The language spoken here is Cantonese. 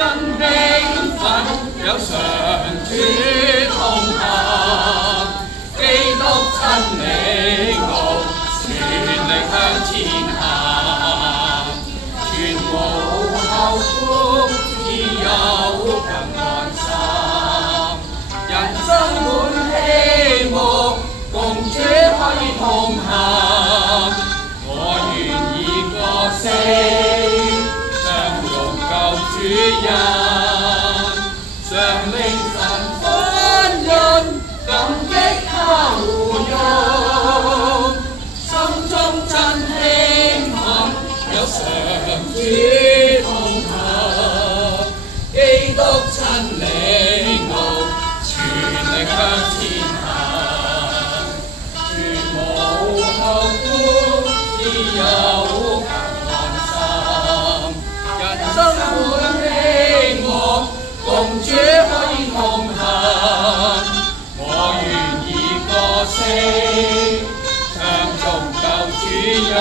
真興奮，有上主同行，基督真領路，全力向前行，全無後顧，只有更安心。人生滿希望，共主可以同行，我願意歌聲。主人常令神歡欣，感激他護佑，心中真興奮，有上主同行，基督真領路，全力向前行，全無後顧，只有更安心。人生滿希望，共主可以同行，我願意歌聲，唱頌救主恩。